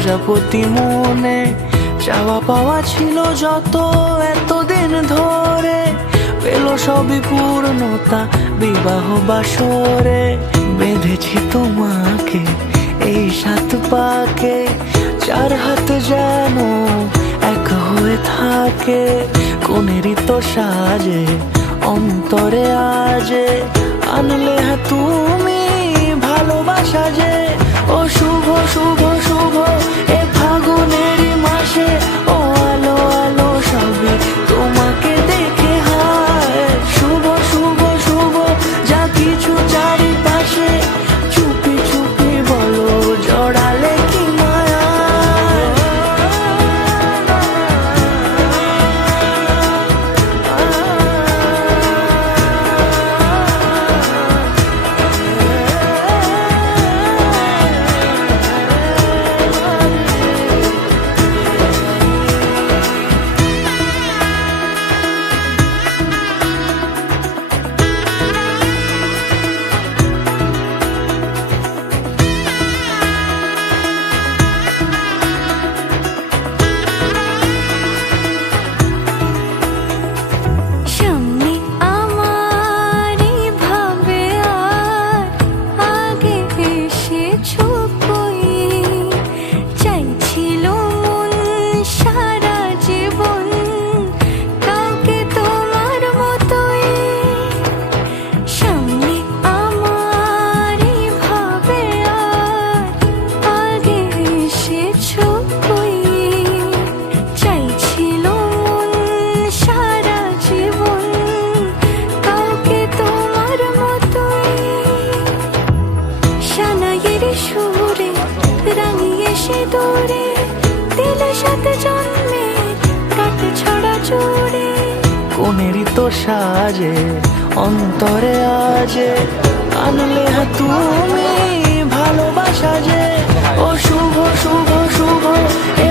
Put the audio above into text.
প্রজাপতি মনে চাওয়া পাওয়া ছিল যত এতদিন ধরে, পেল সবই পূর্ণতা বিবাহ বাসরে। বেঁধেছি তোমাকে এই 7 পাকে, 4 হাত যেন এক হয়ে থাকে। কোনেরই তো সাজে অন্তরে আজে, আনলে তুমি ভালোবাসা যে। ও শুভ শুভ শুভ এ ফাগুনেরই মাসে, ও আলো আলো সবই তোমাকে দেখে হায়। শুভ শুভ শুভ যা কিছু চারিপাশে, চুপি চুপি বলো জড়ালে কি মায়া। কোনেরই তো সাজে অন্তরে আজে, আনলে তুমি ভালোবাসা যে। ও শুভ শুভ শুভ এ